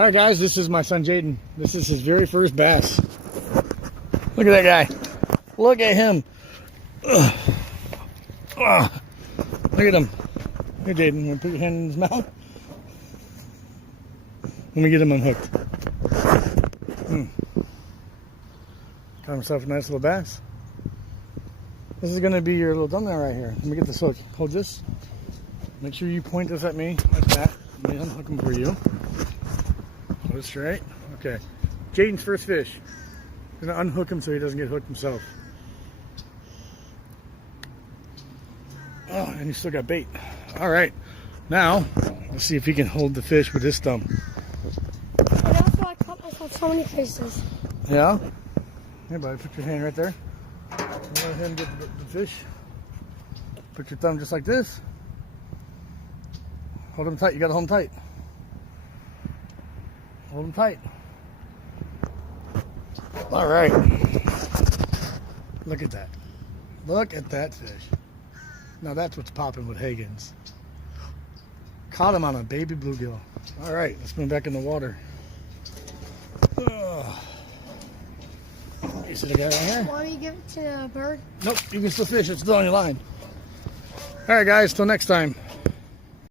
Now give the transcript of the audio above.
All right, guys, this is my son Jaden. This is his very first bass. Look at that guy. Look at him. Ugh. Ugh. Look at him. Here, Jaden, you want to put your hand in his mouth? Let me get him unhooked. Got himself a nice little bass. This is going to be your little thumbnail right here. Let me get this hook. Hold this. Make sure you point this at me like that. Let me unhook him for you. Hold it straight. Okay. Jaden's first fish. I'm going to unhook him so he doesn't get hooked himself. Oh, and he still got bait. All right. Now, let's see if he can hold the fish with his thumb. And also, I caught myself so many places. Yeah? Here, buddy, put your hand right there. Let him get the fish. Put your thumb just like this. Hold him tight. You gotta hold him tight. Hold him tight. All right. Look at that. Look at that fish. Now that's what's popping with Hagen's. Caught him on a baby bluegill. All right, let's move back in the water. You see the guy right here? Why don't you give it to a bird? Nope, you can still fish. It's still on your line. All right, guys, till next time.